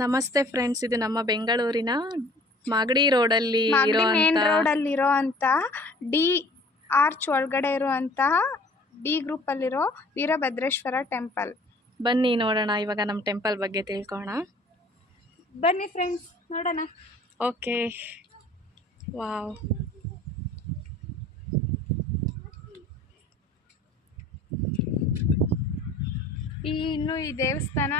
ನಮಸ್ತೆ ಫ್ರೆಂಡ್ಸ್ ಇದು ನಮ್ಮ ಬೆಂಗಳೂರಿನ ಮಾಗಡಿ ರೋಡಲ್ಲಿ ಮಾಗಡಿ ಮೇನ್ ರೋಡ್ ಅಲ್ಲಿ ಇರೋಂತ ಡಿ ಆರ್ಚ್ ಒಳಗಡೆ ಇರುವಂತಹ ಡಿ ಗ್ರೂಪ್ ಅಲ್ಲಿರೋ ವೀರಭದ್ರೇಶ್ವರ ಟೆಂಪಲ್ ಬನ್ನಿ ನೋಡೋಣ ಇವಾಗ ನಮ್ಮ ಟೆಂಪಲ್ ಬಗ್ಗೆ ತಿಳ್ಕೋಣ ಬನ್ನಿ ಫ್ರೆಂಡ್ಸ್ ನೋಡೋಣ. ಓಕೆ ವಾವ್ ಈ ಇನ್ನು ಈ ದೇವಸ್ಥಾನ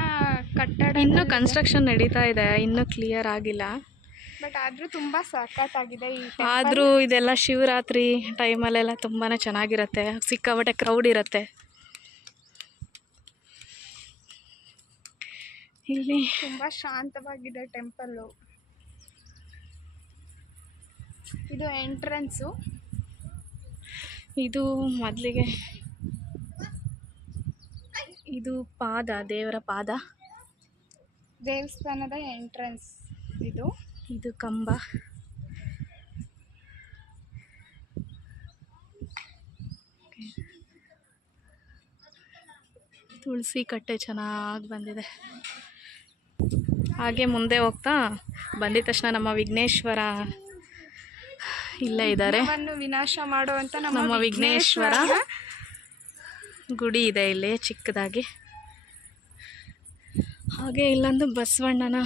ಕಟ್ಟಡ ಇನ್ನೂ ಕನ್ಸ್ಟ್ರಕ್ಷನ್ ನಡೀತಾ ಇದೆ ಇನ್ನೂ ಕ್ಲಿಯರ್ ಆಗಿಲ್ಲ. ಬಟ್ ಆದ್ರೂ ತುಂಬಾ ಸಖತ್ತಾಗಿದೆ ಈ ಆದರೂ ಇದೆಲ್ಲ ಶಿವರಾತ್ರಿ ಟೈಮಲ್ಲೆಲ್ಲ ತುಂಬಾ ಚೆನ್ನಾಗಿರುತ್ತೆ ಸಿಕ್ಕಾಪಟ್ಟೆ ಕ್ರೌಡ್ ಇರುತ್ತೆ. ಇಲ್ಲಿ ತುಂಬಾ ಶಾಂತವಾಗಿದೆ ಟೆಂಪಲ್ಲು ಇದು ಎಂಟ್ರೆನ್ಸು ಇದು ಮೊದಲಿಗೆ ಇದು ಪಾದ ದೇವರ ಪಾದ. ದೇವಸ್ಥಾನದ ಎಂಟ್ರೆನ್ಸ್ ಇದು. ಇದು ಕಂಬ. ತುಳಸಿ ಕಟ್ಟೆ ಚೆನ್ನಾಗಿ ಬಂದಿದೆ. ಹಾಗೆ ಮುಂದೆ ಹೋಗ್ತಾ ಬಂದಿದ ತಕ್ಷಣ ನಮ್ಮ ವಿಘ್ನೇಶ್ವರ ಇಲ್ಲೇ ಇದ್ದಾರೆ. ವಿನಾಶ ಮಾಡುವಂತ ನಮ್ಮ ವಿಘ್ನೇಶ್ವರ ಗುಡಿ ಇದೆ ಇಲ್ಲಿ, ಚಿಕ್ಕದಾಗಿ. ಹಾಗೆ ಇಲ್ಲೊಂದು ಬಸವಣ್ಣನ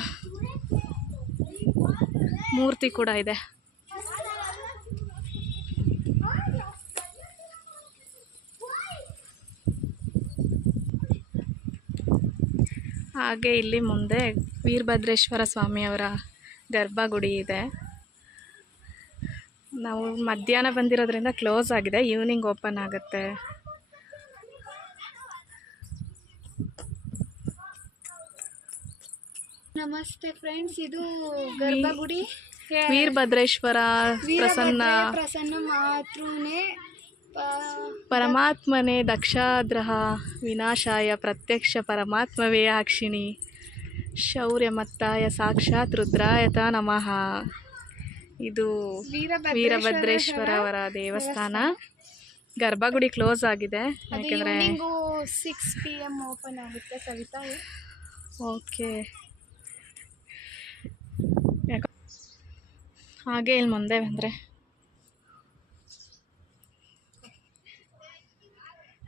ಮೂರ್ತಿ ಕೂಡ ಇದೆ. ಹಾಗೆ ಇಲ್ಲಿ ಮುಂದೆ ವೀರಭದ್ರೇಶ್ವರ ಸ್ವಾಮಿಯವರ ಗರ್ಭಗುಡಿ ಇದೆ. ನಾವು ಮಧ್ಯಾಹ್ನ ಬಂದಿರೋದ್ರಿಂದ ಕ್ಲೋಸ್ ಆಗಿದೆ ಈವ್ನಿಂಗ್ ಓಪನ್ ಆಗುತ್ತೆ. ನಮಸ್ತೆ ಫ್ರೆಂಡ್ಸ್ ಇದು ಗರ್ಭಗುಡಿ. ವೀರಭದ್ರೇಶ್ವರ ಪ್ರಸನ್ನ ಪ್ರಸನ್ನ ಮಾತೃನೇ ಪರಮಾತ್ಮನೇ ದಕ್ಷಾದ್ರಹ ವಿನಾಶಾಯ ಪ್ರತ್ಯಕ್ಷ ಪರಮಾತ್ಮವೇ ಅಕ್ಷಿಣಿ ಶೌರ್ಯಮತ್ತಾಯ ಸಾಕ್ಷಾತ್ ರುದ್ರಾಯತ ನಮಃ. ಇದು ವೀರಭದ್ರೇಶ್ವರ ಅವರ ದೇವಸ್ಥಾನ. ಗರ್ಭಗುಡಿ ಕ್ಲೋಸ್ ಆಗಿದೆ. ಯಾಕೆಂದರೆ evening six P M open ಆಗುತ್ತೆ ಸವಿತಾ. ಓಕೆ ಯಾಕ ಹಾಗೆ ಇಲ್ಲಿ ಮುಂದೆ ಬಂದರೆ.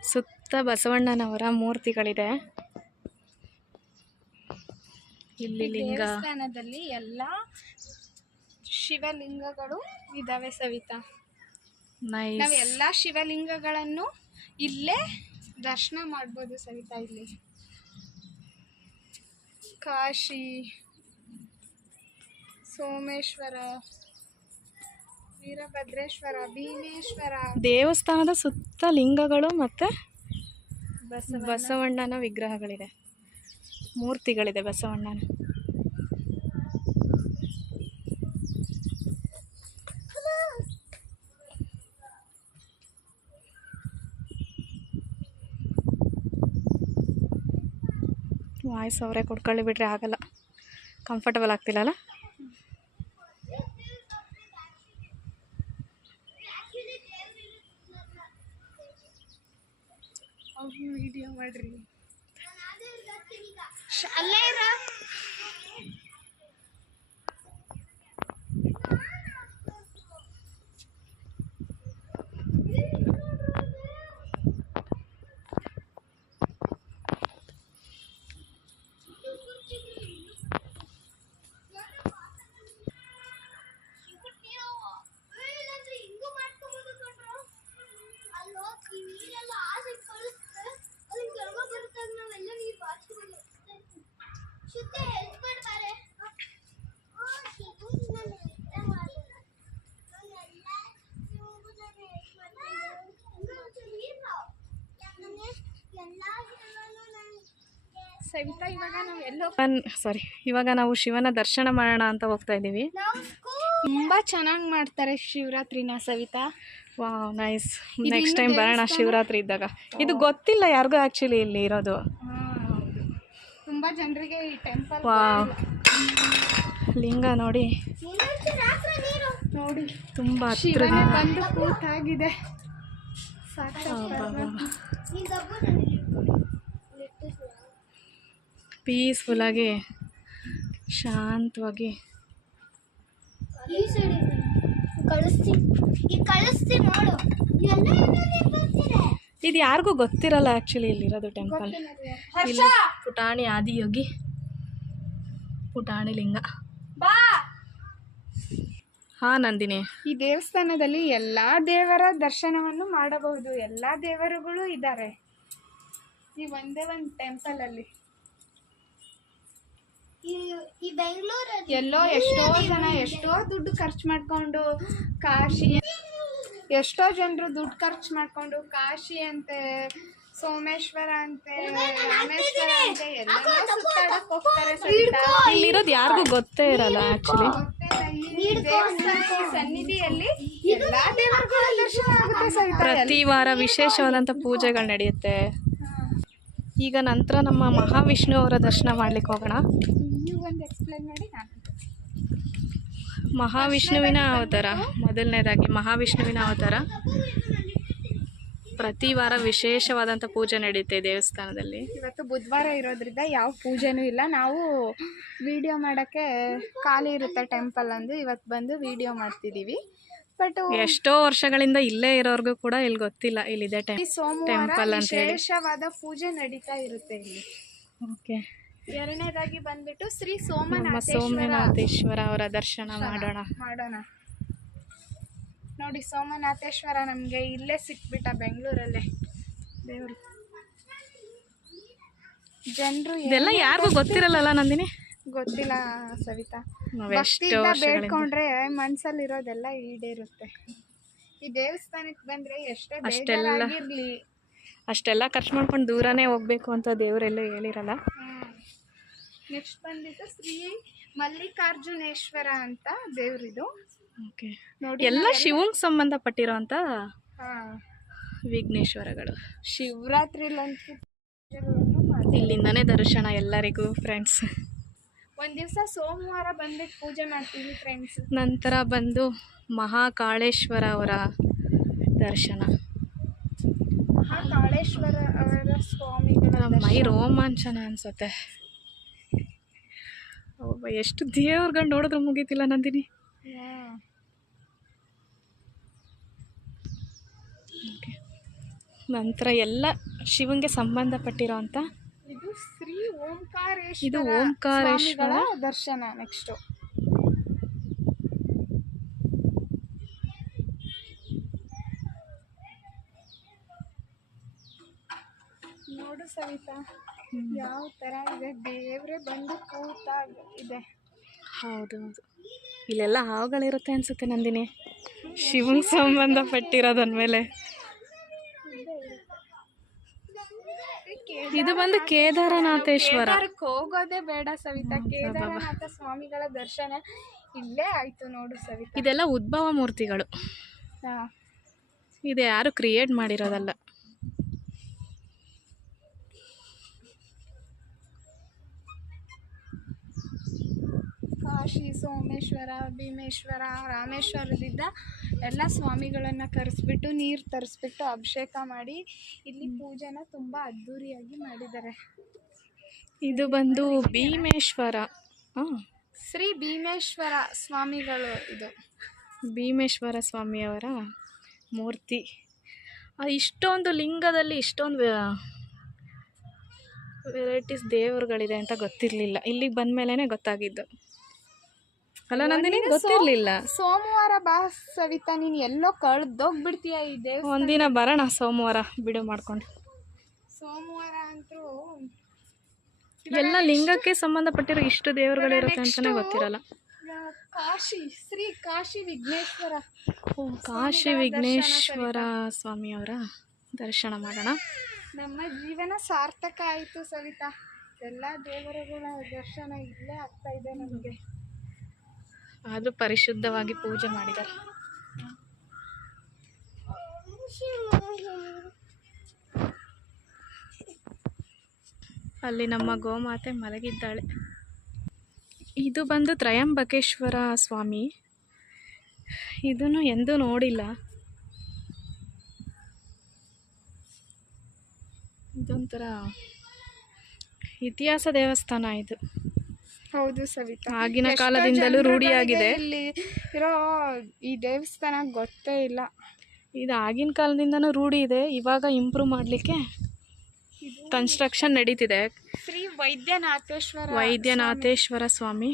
ಸುತ್ತ ಬಸವಣ್ಣನವರ ಮೂರ್ತಿಗಳಿದೆ. ಇಲ್ಲಿ ಲಿಂಗ. ದೇವಸ್ಥಾನದಲ್ಲಿ ಎಲ್ಲ ಶಿವಲಿಂಗಗಳು ಇದಾವೆ ಸವಿತಾ. ನಾವು ಎಲ್ಲ ಶಿವಲಿಂಗಗಳನ್ನು ಇಲ್ಲೇ ದರ್ಶನ ಮಾಡ್ಬೋದು ಸವಿತಾ ಇಲ್ಲಿ. ಕಾಶಿ ಸೋಮೇಶ್ವರ ವೀರಭದ್ರೇಶ್ವರ ಭೀಮೇಶ್ವರ. ದೇವಸ್ಥಾನದ ಸುತ್ತ ಲಿಂಗಗಳು ಮತ್ತು ಬಸವ ಬಸವಣ್ಣನ ವಿಗ್ರಹಗಳಿದೆ. ಮೂರ್ತಿಗಳಿದೆ ಬಸವಣ್ಣನ. ವಾಯ್ಸ್ ಅವರೇ ಕೊಡ್ಕೊಳ್ಳಿ ಬಿಡ್ರಿ ಆಗಲ್ಲ. ಕಂಫರ್ಟಬಲ್ ಆಗ್ತಿಲ್ಲಲ್ಲ ವಿಡಿಯೋ ಮಾಡ್ರಿ. ಅಲ್ಲೇ ಇರ ಸವಿತಾ ಇವಾಗ ನಾವು ಎಲ್ಲೋ ಸಾರಿ ಇವಾಗ ನಾವು ಶಿವನ ದರ್ಶನ ಮಾಡೋಣ ಅಂತ ಹೋಗ್ತಾ ಇದ್ದೀವಿ. ತುಂಬಾ ಚೆನ್ನಾಗಿ ಮಾಡ್ತಾರೆ ಶಿವರಾತ್ರಿನ Savita. Wow nice next time ಬರೋಣ? ಶಿವರಾತ್ರಿ ಇದ್ದಾಗ. ಇದು ಗೊತ್ತಿಲ್ಲ ಯಾರಿಗೂ ಆ್ಯಕ್ಚುಲಿ ಇಲ್ಲಿ ಇರೋದು. ತುಂಬಾ ಜನರಿಗೆ ಈ ಟೆಂಪಲ್ ವಾವ್. ಲಿಂಗ ನೋಡಿ. ನೋಡಿ. ತುಂಬ ಶಿವನೇ ಬಂದು ಕೂತಾಗಿದೆ. ಪೀಸ್ಫುಲ್ಲಾಗಿ ಶಾಂತವಾಗಿ. ಈ ಸೈಡ್ ಕಳಿಸ್ತಿ ಈಗ ಕಳಿಸ್ತಿ ನೋಡು. ಇದು ಯಾರಿಗೂ ಗೊತ್ತಿರಲ್ಲ ಆ್ಯಕ್ಚುಲಿ ಇಲ್ಲಿರೋದು ಟೆಂಪಲ್ ಇಲ್ಲಿ ಪುಟಾಣಿ ಆದಿಯೋಗಿ ಪುಟಾಣಿ ಲಿಂಗ. ಬಾ! ಹಾಂ ನಂದಿನಿ. ಈ ದೇವಸ್ಥಾನದಲ್ಲಿ ಎಲ್ಲ ದೇವರ ದರ್ಶನವನ್ನು ಮಾಡಬಹುದು. ಎಲ್ಲ ದೇವರುಗಳು ಇದ್ದಾರೆ. ಈ ಒಂದೇ ಒಂದು ಟೆಂಪಲ್ ಅಲ್ಲಿ. ಈ ಬೆಂಗಳೂರಲ್ಲಿ ಎಲ್ಲೋ ಎಷ್ಟೋ ಜನ ಎಷ್ಟೋ ದುಡ್ಡು ಖರ್ಚು ಮಾಡ್ಕೊಂಡು ಕಾಶಿ ಎಷ್ಟೋ ಜನರು ದುಡ್ಡು ಖರ್ಚು ಮಾಡ್ಕೊಂಡು ಕಾಶಿ ಅಂತೆ ಸೋಮೇಶ್ವರ ಅಂತೆ ರಾಮೇಶ್ವರ ಅಂತೆ ಎಲ್ಲ ಸುತ್ತಾಡಕ್ ಹೋಗ್ತಾರೆ ಸವಿತಾ. ಇಲ್ಲಿರೋದು ಯಾರಿಗೂ ಗೊತ್ತೇ ಇರಲ್ಲ ಆಕ್ಚುಲಿ ಸನ್ನಿಧಿಯಲ್ಲಿ ಎಲ್ಲಾ ದೇವರುಗಳ ದರ್ಶನ ಆಗುತ್ತೆ ಸವಿತಾ ಪ್ರತಿ ವಾರ ವಿಶೇಷವಾದಂಥ ಪೂಜೆಗಳು ನಡೆಯುತ್ತೆ. ಈಗ ನಂತರ ನಮ್ಮ ಮಹಾವಿಷ್ಣು ಅವರ ದರ್ಶನ ಮಾಡ್ಲಿಕ್ಕೆ ಹೋಗೋಣ. ಮಹಾವಿಷ್ಣುವಿನ ಅವತಾರ ಮೊದಲನೇದಾಗಿ ಮಹಾವಿಷ್ಣುವಿನ ಅವತಾರ. ಪ್ರತಿ ವಾರ ವಿಶೇಷವಾದಂಥ ಪೂಜೆ ನಡೆಯುತ್ತೆ ದೇವಸ್ಥಾನದಲ್ಲಿ. ಇವತ್ತು ಬುಧವಾರ ಇರೋದ್ರಿಂದ ಯಾವ ಪೂಜೆನೂ ಇಲ್ಲ. ನಾವು ವಿಡಿಯೋ ಮಾಡೋಕ್ಕೆ ಖಾಲಿ ಇರುತ್ತೆ ಟೆಂಪಲ್ ಅಂದು. ಇವತ್ತು ಬಂದು ವಿಡಿಯೋ ಮಾಡ್ತಿದ್ದೀವಿ ಬಟ್ ಎಷ್ಟೋ ವರ್ಷಗಳಿಂದ ಇಲ್ಲೇ ಇರೋರ್ಗೂ ಕೂಡ ಇಲ್ಲಿ ಗೊತ್ತಿಲ್ಲ ಇಲ್ಲಿದೆ ಟೆ ಈ ಸೋಮವಾರ ಟೆಂಪಲ್ ಅಂತ ಹೇಳಿ. ವಿಶೇಷವಾದ ಪೂಜೆ ನಡೀತಾ ಇರುತ್ತೆ ಇಲ್ಲಿ. ಓಕೆ ಎರಡನೇದಾಗಿ ಬಂದ್ಬಿಟ್ಟು ಶ್ರೀ ನಮ್ಮ ಸೋಮನಾಥೇಶ್ವರ ಅವರ ದರ್ಶನ ಮಾಡೋಣ. ಮಾಡೋಣ. ನೋಡಿ ಸೋಮನಾಥೇಶ್ವರ ನಮಗೆ ಇಲ್ಲೇ ಸಿಕ್ಬಿಟ್ಟ ಬೆಂಗಳೂರಲ್ಲೇ. ದೇವರು. ಜನರು ಇದೆಲ್ಲ ಯಾರಿಗೂ ಗೊತ್ತಿರಲ್ಲ ನಂದಿನಿ? ಗೊತ್ತಿಲ್ಲ ಸವಿತಾ. ಬೇಡ್ಕೊಂಡ್ರೆ ಭಕ್ತಿಯಿಂದ ಬೇಡ್ಕೊಂಡ್ರೆ ಮನ್ಸಲ್ಲಿರೋದೆಲ್ಲ ಈಡೇರುತ್ತೆ. ಈ ದೇವಸ್ಥಾನಕ್ಕೆ ಬಂದ್ರೆ ಎಷ್ಟೇ ಅಷ್ಟೆಲ್ಲ- ಅಷ್ಟೆಲ್ಲ ಖರ್ಚು ಮಾಡ್ಕೊಂಡು ದೂರನೇ ಹೋಗ್ಬೇಕು ಅಂತ ದೇವ್ರೆಲ್ಲ ಹೇಳಿರಲ್ಲ. ನೆಕ್ಸ್ಟ್ ಬಂದಿದ್ದು ಶ್ರೀ ಮಲ್ಲಿಕಾರ್ಜುನೇಶ್ವರ ಅಂತ ದೇವ್ರಿದು. ಓಕೆ ನೋಡಿ ಎಲ್ಲ ಶಿವಂಗ್ ಸಂಬಂಧಪಟ್ಟಿರೋಂಥ ವಿಘ್ನೇಶ್ವರಗಳು. ಶಿವರಾತ್ರಿಲಂತೂ ಪೂಜೆಗಳನ್ನು ಇಲ್ಲಿಂದನೇ ದರ್ಶನ ಎಲ್ಲರಿಗೂ ಫ್ರೆಂಡ್ಸ್ ಒಂದ್ ದಿವಸ ಸೋಮವಾರ ಬಂದ್ಬಿಟ್ಟು ಪೂಜೆ ಮಾಡ್ತೀವಿ ಫ್ರೆಂಡ್ಸ್ ನಂತರ ಬಂದು ಮಹಾಕಾಳೇಶ್ವರ ಅವರ ದರ್ಶನ. ಮಹಾಕಾಳೇಶ್ವರ ಅವರ ಸ್ವಾಮಿ ಮೈ ರೋಮಾಂಚನ ಅನ್ಸುತ್ತೆ. ಒಬ್ಬ ಎಷ್ಟು ದೇವ್ರುಗಳು ನೋಡಿದ್ರೆ ಮುಗೀತಿಲ್ಲ ನಂದಿನಿ. ನಂತರ ಎಲ್ಲ ಶಿವಂಗೆ ಸಂಬಂಧಪಟ್ಟಿರೋ ಅಂತ ಇದು ಶ್ರೀ ಓಂಕಾರೇಶ್ವರ ಇದು ಓಂಕಾರೇಶ್ವರ. ದರ್ಶನ ನೆಕ್ಸ್ಟ್ ನೋಡು ಸವಿತಾ ಯಾವ ಥರ ಇದೆ? ದೇವರೇ ಬಂದು ಕೂತಾಗ ಇದೆ ಹೌದು. ಹೌದು ಇಲ್ಲೆಲ್ಲ ಹಾವುಗಳಿರುತ್ತೆ ಅನ್ಸುತ್ತೆ ನಂದಿನಿ. ಶಿವಂಗೆ ಸಂಬಂಧಪಟ್ಟಿರೋದಂದ್ಮೇಲೆ ಇದು ಬಂದು ಕೇದಾರನಾಥೇಶ್ವರ. ಹೋಗೋದೇ ಬೇಡ ಸವಿತಾ. ಕೇದಾರನಾಥ ಸ್ವಾಮಿಗಳ ದರ್ಶನ ಇಲ್ಲೇ ಆಯ್ತು ನೋಡು ಸವಿತಾ. ಇದೆಲ್ಲ ಉದ್ಭವ ಮೂರ್ತಿಗಳು. ಇದು ಯಾರು ಕ್ರಿಯೇಟ್ ಮಾಡಿರೋದಲ್ಲ. ಕಾಶಿ ಸೋಮೇಶ್ವರ ಭೀಮೇಶ್ವರ ರಾಮೇಶ್ವರದಿಂದ ಎಲ್ಲ ಸ್ವಾಮಿಗಳನ್ನು ಕರೆಸ್ಬಿಟ್ಟು ನೀರು ತರಿಸ್ಬಿಟ್ಟು ಅಭಿಷೇಕ ಮಾಡಿ ಇಲ್ಲಿ ಪೂಜೆನ ತುಂಬ ಅದ್ಧೂರಿಯಾಗಿ ಮಾಡಿದ್ದಾರೆ. ಇದು ಬಂದು ಭೀಮೇಶ್ವರ. ಶ್ರೀ ಭೀಮೇಶ್ವರ ಸ್ವಾಮಿಗಳು ಇದು. ಭೀಮೇಶ್ವರ ಸ್ವಾಮಿಯವರ ಮೂರ್ತಿ. ಇಷ್ಟೊಂದು ಲಿಂಗದಲ್ಲಿ ಇಷ್ಟೊಂದು ವೆರೈಟೀಸ್ ದೇವರುಗಳಿದೆ ಅಂತ ಗೊತ್ತಿರಲಿಲ್ಲ. ಇಲ್ಲಿಗೆ ಬಂದ ಮೇಲೇ ಗೊತ್ತಾಗಿದ್ದು. ಅಲ್ಲ ನಂದಿನಿ ಗೊತ್ತಿರಲಿಲ್ಲ. ಸೋಮವಾರ ಬಾ ಸವಿತಾ ನೀನು ಎಲ್ಲೋ ಕಳ್ದೋಗ್ಬಿಡ್ತೀಯ ಈ ದೇವ ಒಂದಿನ ಬರೋಣ ಸೋಮವಾರ ಬಿಡು ಮಾಡ್ಕೊಂಡು. ಸೋಮವಾರ ಅಂತೂ ಎಲ್ಲ ಲಿಂಗಕ್ಕೆ ಸಂಬಂಧಪಟ್ಟಿರೋ ಇಷ್ಟು ದೇವರುಗಳಿರುತ್ತೆ ಅಂತಾನೆ ಗೊತ್ತಿರಲ್ಲ. ಕಾಶಿ ಶ್ರೀ ಕಾಶಿ ವಿಘ್ನೇಶ್ವರ. ಓ ಕಾಶಿ ವಿಘ್ನೇಶ್ವರ ಸ್ವಾಮಿಯವರ ದರ್ಶನ ಮಾಡೋಣ. ನಮ್ಮ ಜೀವನ ಸಾರ್ಥಕ ಆಯಿತು ಸವಿತಾ. ಎಲ್ಲ ದೇವರುಗಳ ದರ್ಶನ ಇಲ್ಲೇ ಆಗ್ತಾ ಇದೆ ನಮಗೆ. ಆದರೂ ಪರಿಶುದ್ಧವಾಗಿ ಪೂಜೆ ಮಾಡಿದ್ದಾರೆ. ಅಲ್ಲಿ ನಮ್ಮ ಗೋಮಾತೆ ಮಲಗಿದ್ದಾಳೆ. ಇದು ಬಂದು ತ್ರಯಂಬಕೇಶ್ವರ ಸ್ವಾಮಿ. ಇದನ್ನು ಎಂದೂ ನೋಡಿಲ್ಲ. ಇದೊಂಥರ ಇತಿಹಾಸ ದೇವಸ್ಥಾನ ಇದು. ಹೌದು ಸವಿತಾ. ಆಗಿನ ಕಾಲದಿಂದಲೂ ರೂಢಿಯಾಗಿದೆ. ಇಲ್ಲಿ ಇರೋ ಈ ದೇವಸ್ಥಾನ ಗೊತ್ತೇ ಇಲ್ಲ. ಇದು ಆಗಿನ ಕಾಲದಿಂದನೂ ರೂಢಿ ಇದೆ ಇವಾಗ ಇಂಪ್ರೂವ್ ಮಾಡಲಿಕ್ಕೆ ಕನ್ಸ್ಟ್ರಕ್ಷನ್ ನಡೀತಿದೆ. ಶ್ರೀ ವೈದ್ಯನಾಥೇಶ್ವರ ವೈದ್ಯನಾಥೇಶ್ವರ ಸ್ವಾಮಿ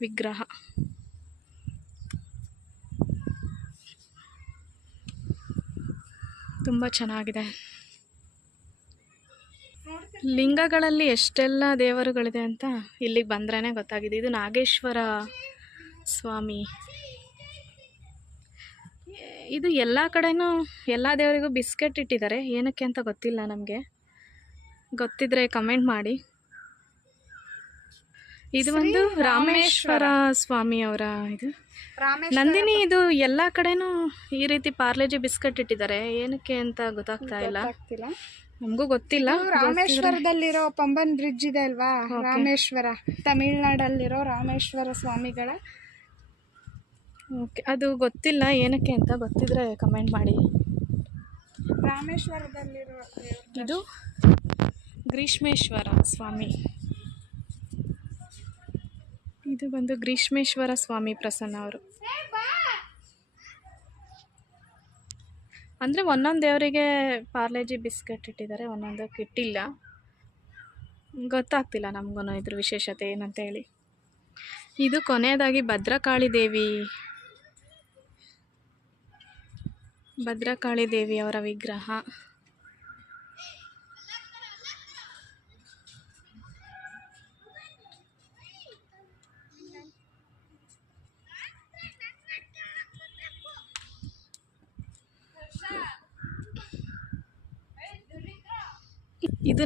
ವಿಗ್ರಹ. ತುಂಬ ಚೆನ್ನಾಗಿದೆ. ಲಿಂಗಗಳಲ್ಲಿ ಎಷ್ಟೆಲ್ಲ ದೇವರುಗಳಿದೆ ಅಂತ ಇಲ್ಲಿಗೆ ಬಂದ್ರೇ ಗೊತ್ತಾಗಿದೆ. ಇದು ನಾಗೇಶ್ವರ ಸ್ವಾಮಿ. ಇದು ಎಲ್ಲ ಕಡೆನೂ ಎಲ್ಲ ದೇವರಿಗೂ ಬಿಸ್ಕೆಟ್ ಇಟ್ಟಿದ್ದಾರೆ. ಏನಕ್ಕೆ ಅಂತ ಗೊತ್ತಿಲ್ಲ ನಮಗೆ. ಗೊತ್ತಿದ್ರೆ ಕಮೆಂಟ್ ಮಾಡಿ. ಇದು ಒಂದು ರಾಮೇಶ್ವರ. ಸ್ವಾಮಿ ಅವರ ಇದು. ನಂದಿನಿ ಇದು ಎಲ್ಲ ಕಡೆನೂ ಈ ರೀತಿ ಪಾರ್ಲೆಜಿ ಬಿಸ್ಕೆಟ್ ಇಟ್ಟಿದ್ದಾರೆ. ಏನಕ್ಕೆ ಅಂತ ಗೊತ್ತಾಗ್ತಾ ಇಲ್ಲ. ನಮಗೂ ಗೊತ್ತಿಲ್ಲ. ರಾಮೇಶ್ವರದಲ್ಲಿರೋ ಪಂಬನ್ ಬ್ರಿಡ್ಜ್ ಇದೆ ಅಲ್ವಾ? ರಾಮೇಶ್ವರ. ತಮಿಳ್ನಾಡಲ್ಲಿರೋ ರಾಮೇಶ್ವರ ಸ್ವಾಮಿಗಳ. ಓಕೆ ಅದು ಗೊತ್ತಿಲ್ಲ. ಏನಕ್ಕೆ ಅಂತ ಗೊತ್ತಿದ್ರೆ ಕಮೆಂಟ್ ಮಾಡಿ. ರಾಮೇಶ್ವರದಲ್ಲಿರೋ. ಇದು ಗ್ರೀಷ್ಮೇಶ್ವರ ಸ್ವಾಮಿ. ಇದು ಬಂದು ಗ್ರೀಷ್ಮೇಶ್ವರ ಸ್ವಾಮಿ ಪ್ರಸನ್ನ ಅವರು. ಅಂದರೆ ಒಂದೊಂದು ದೇವರಿಗೆ ಪಾರ್ಲೇಜಿ ಬಿಸ್ಕೆಟ್ ಇಟ್ಟಿದ್ದಾರೆ ಒಂದೊಂದಕ್ಕೆ ಇಟ್ಟಿಲ್ಲ ಗೊತ್ತಾಗ್ತಿಲ್ಲ ನಮಗೂ ಇದ್ರ ವಿಶೇಷತೆ ಏನಂತೇಳಿ ಇದು ಕೊನೆಯದಾಗಿ ಭದ್ರಕಾಳಿ ದೇವಿ. ಭದ್ರಕಾಳಿ ದೇವಿಯವರ ವಿಗ್ರಹ.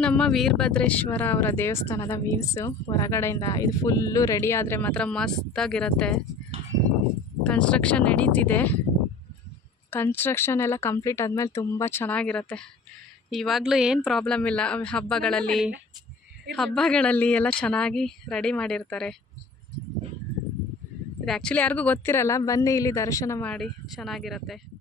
ನಮ್ಮ ವೀರಭದ್ರೇಶ್ವರ ಅವರ ದೇವಸ್ಥಾನದ ವ್ಯೂಸು ಹೊರಗಡೆಯಿಂದ ಇದು ಫುಲ್ಲು ರೆಡಿ ಆದರೆ ಮಾತ್ರ ಮಸ್ತಾಗಿರುತ್ತೆ. ಕನ್ಸ್ಟ್ರಕ್ಷನ್ ನಡೀತಿದೆ. ಕನ್ಸ್ಟ್ರಕ್ಷನ್ ಎಲ್ಲ ಕಂಪ್ಲೀಟ್ ಆದಮೇಲೆ ತುಂಬ ಚೆನ್ನಾಗಿರುತ್ತೆ. ಇವಾಗಲೂ ಏನು ಪ್ರಾಬ್ಲಮ್ ಇಲ್ಲ ಹಬ್ಬಗಳಲ್ಲಿ. ಹಬ್ಬಗಳಲ್ಲಿ ಎಲ್ಲ ಚೆನ್ನಾಗಿ ರೆಡಿ ಮಾಡಿರ್ತಾರೆ. ಇದು ಆ್ಯಕ್ಚುಲಿ ಯಾರಿಗೂ ಗೊತ್ತಿರಲ್ಲ, ಬನ್ನಿ ಇಲ್ಲಿ ದರ್ಶನ ಮಾಡಿ, ಚೆನ್ನಾಗಿರುತ್ತೆ.